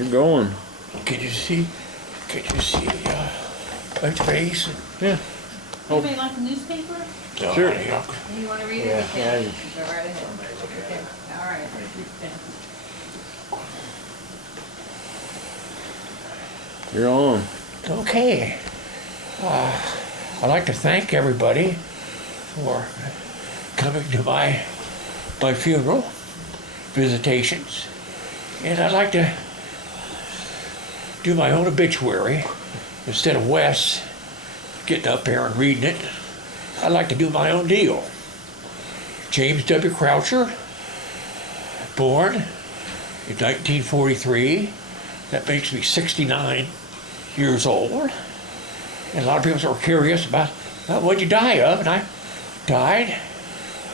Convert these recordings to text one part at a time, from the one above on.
You're going. Can you see my face? Yeah. Anybody like the newspaper? No, Sure. yeah. You wanna read it? Yeah, Okay. yeah. Go right ahead. Okay, all right. You're on. Okay. I'd like to thank everybody for coming to my funeral visitations, and I'd like to do my own obituary instead of Wes getting up there and reading it. I'd like to do my own deal. James W. Croucher, born in 1943. That makes me 69 years old. And a lot of people are curious about what you die of, and I died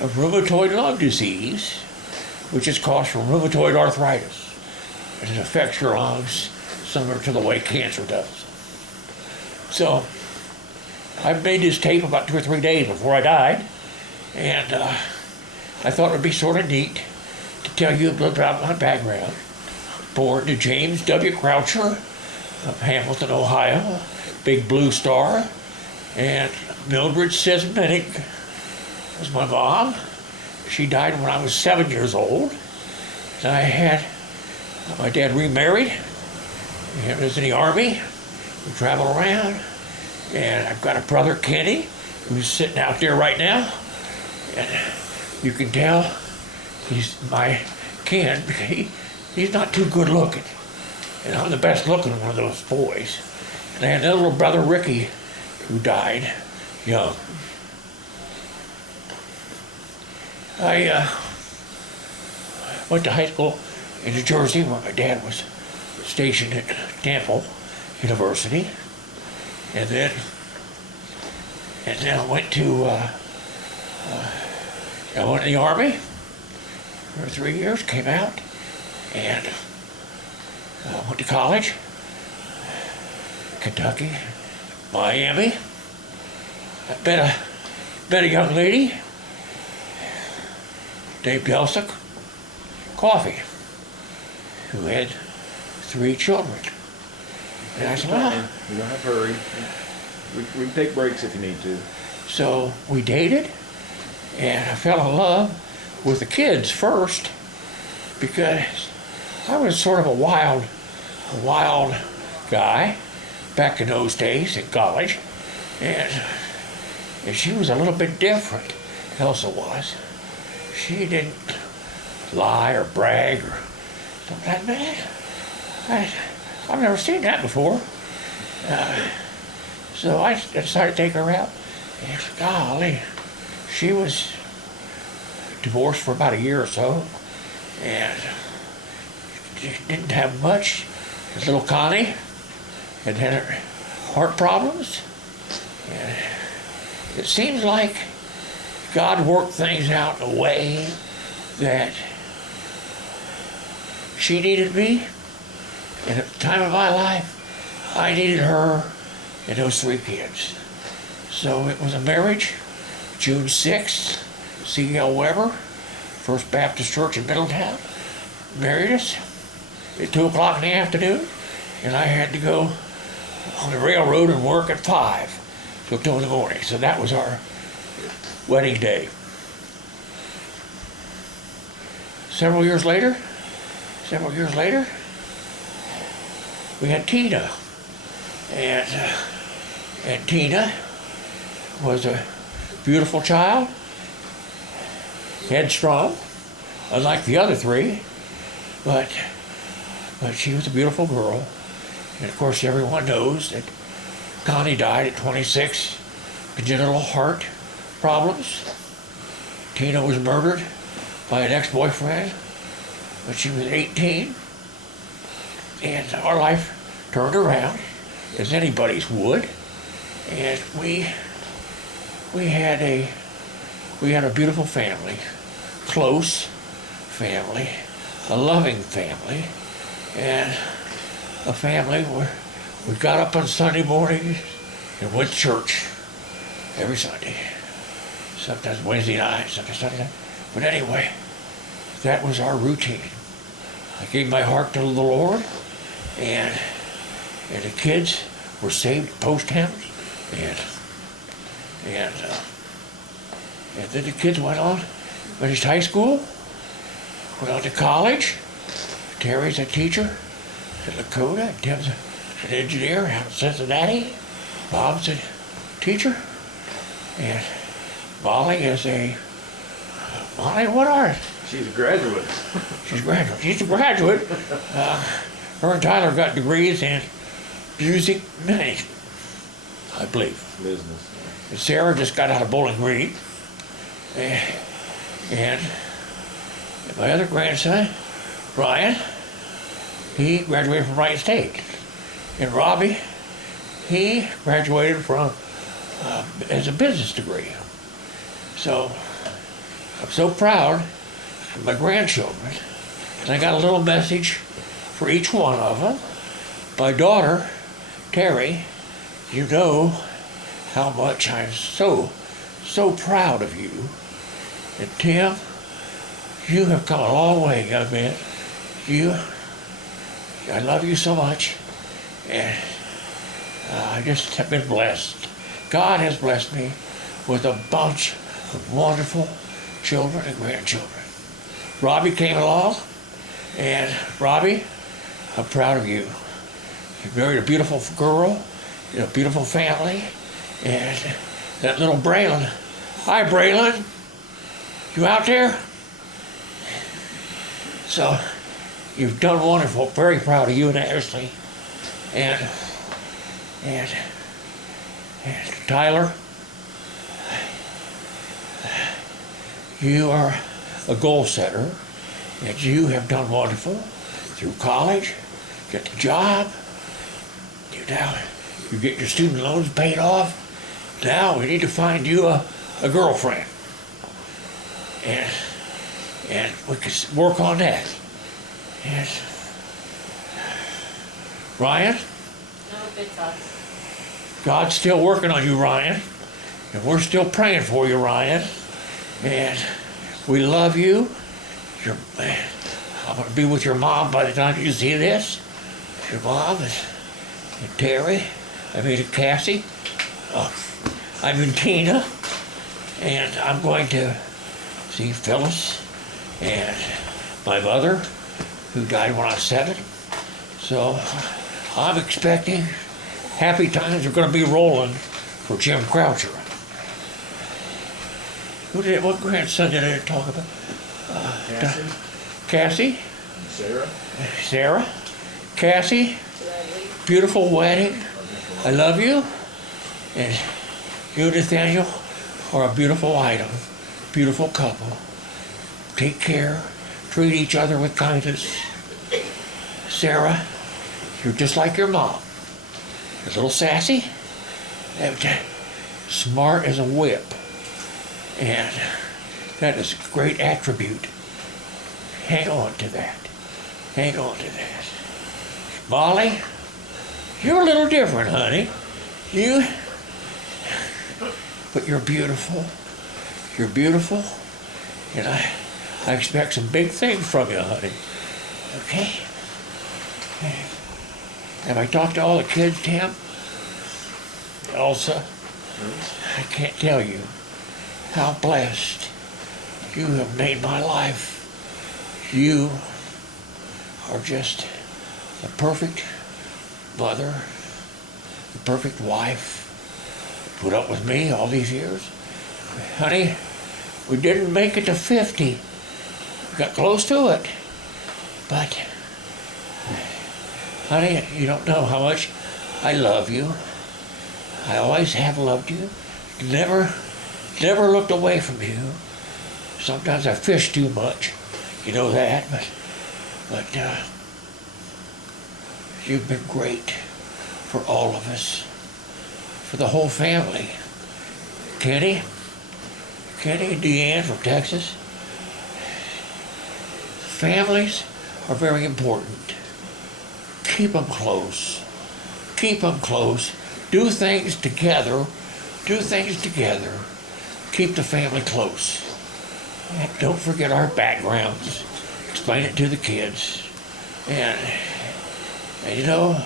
of rheumatoid lung disease, which is caused from rheumatoid arthritis. And it affects your lungs similar to the way cancer does. So I've made this tape about 2 or 3 days before I died, and I thought it would be sort of neat to tell you a little about my background. Born to James W. Croucher of Hamilton, Ohio, Big Blue Star, and Mildred Sismenick was my mom. She died when I was 7 years old. And I had my dad remarried. He was in the Army. We traveled around. And I've got a brother, Kenny, who's sitting out there right now. And you can tell he's my Ken. He's not too good looking. And I'm the best looking one of those boys. And I had another little brother, Ricky, who died young. I went to high school in New Jersey where my dad was stationed at Temple University. And then I went to the Army for 3 years, came out, and went to college, Kentucky, Miami. I met a young lady named Elsa Coffee, who had 3 children. And I said, well, You don't have to hurry. We can take breaks if you need to. so we dated, and I fell in love with the kids first, because I was sort of a wild guy back in those days in college, and she was a little bit different. Elsa was. She didn't lie or brag or something like that. I've never seen that before. So I decided to take her out. And golly, she was divorced for about a year or so, and she didn't have much. Little Connie had her heart problems. And it seems like God worked things out in a way that she needed me, and at the time of my life, I needed her and those 3 kids. So it was a marriage, June 6th, C.L. Weber, First Baptist Church in Middletown, married us at 2 o'clock in the afternoon, and I had to go on the railroad and work at 5 till 2 in the morning. So that was our wedding day. Several years later, we had Tina, and Tina was a beautiful child, headstrong, unlike the other 3, but she was a beautiful girl. And of course, everyone knows that Connie died at 26, congenital heart problems. Tina was murdered by an ex-boyfriend when she was 18. And our life turned around, as anybody's would. And we had a beautiful family, close family, a loving family, and a family where we got up on Sunday morning and went to church every Sunday. Sometimes Wednesday night, sometimes Sunday night. But anyway, that was our routine. I gave my heart to the Lord and the kids were saved at post towns, and and then the kids went on, finished high school, went on to college. Terry's a teacher at Lakota, Tim's an engineer out in Cincinnati, Bob's a teacher, and Molly what are it? She's a graduate. She's a graduate. Her and Tyler got degrees in music management, I believe. Business. And Sarah just got out of Bowling Green. And my other grandson, Ryan, he graduated from Wright State. And Robbie, he graduated from as a business degree. So I'm so proud of my grandchildren. And I got a little message for each one of them. My daughter, Terry, you know how much I'm so proud of you. And Tim, you have come a long way, young man. I love you so much. And I just have been blessed. God has blessed me with a bunch of wonderful children and grandchildren. Robbie came along, and Robbie, I'm proud of you. You married a beautiful girl, you have a beautiful family, and that little Braylon. Hi, Braylon. You out there? So, you've done wonderful. Very proud of you and Ashley. And Tyler, you are a goal setter, and you have done wonderful through college, get the job, you get your student loans paid off. Now we need to find you a girlfriend, and we can work on that. And Ryan, No, it's us. God's still working on you, Ryan, and we're still praying for you, Ryan. And we love you. I'm going to be with your mom by the time you see this. Your mom and Terry. I mean Cassie. I'm in Tina. And I'm going to see Phyllis and my mother, who died when I was 7. So I'm expecting happy times are going to be rolling for Jim Croucher. What grandson did I talk about? Cassie. Sarah. Cassie. Beautiful wedding. I love you. And you, Nathaniel, are a beautiful item. Beautiful couple. Take care. Treat each other with kindness. Sarah, you're just like your mom. A little sassy. And smart as a whip. And that is a great attribute. Hang on to that. Hang on to that. Molly, you're a little different, honey. But you're beautiful. You're beautiful. And I expect some big things from you, honey. Okay? Have I talked to all the kids, Tim? Elsa? I can't tell you how blessed you have made my life. You are just the perfect mother, the perfect wife. Put up with me all these years. Honey, we didn't make it to 50. We got close to it. But, honey, you don't know how much I love you. I always have loved you. Never looked away from you. Sometimes I fish too much, you know that, but you've been great for all of us, for the whole family. Kenny and Deanne from Texas. Families are very important. Keep them close. Keep them close. Do things together. Keep the family close. And don't forget our backgrounds. Explain it to the kids. And And you know,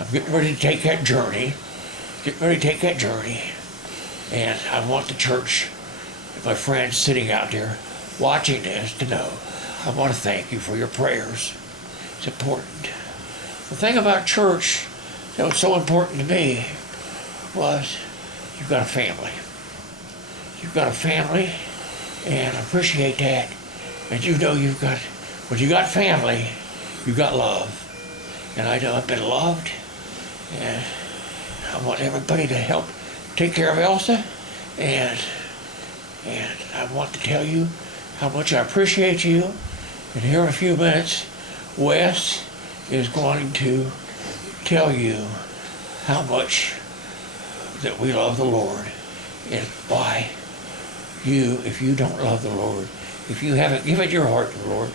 I'm getting ready to take that journey. And I want the church, and my friends sitting out there watching this to know I want to thank you for your prayers. It's important. The thing about church that was so important to me was you've got a family. You've got a family, and I appreciate that. And you know when you got family, you got love. And I know I've been loved, and I want everybody to help take care of Elsa, and I want to tell you how much I appreciate you. And here in a few minutes, Wes is going to tell you how much that we love the Lord, and why if you don't love the Lord, if you haven't given your heart to the Lord,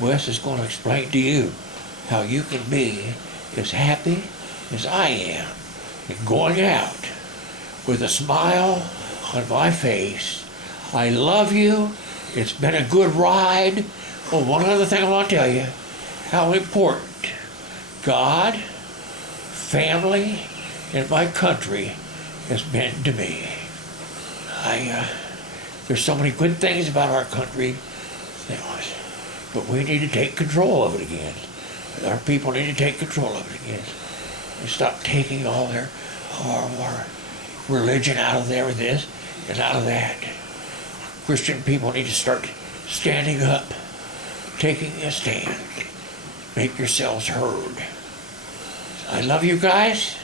Wes is going to explain to you how you can be as happy as I am and going out with a smile on my face. I love you. It's been a good ride. Oh, one other thing I want to tell you, how important God, family, and my country has been to me. There's so many good things about our country, but we need to take control of it again. Our people need to take control of it again. And stop taking all our religion out of there, this and out of that. Christian people need to start standing up, taking a stand. Make yourselves heard. I love you guys.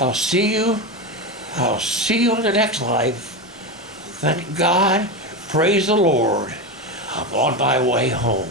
I'll see you in the next life. Thank God. Praise the Lord. I'm on my way home.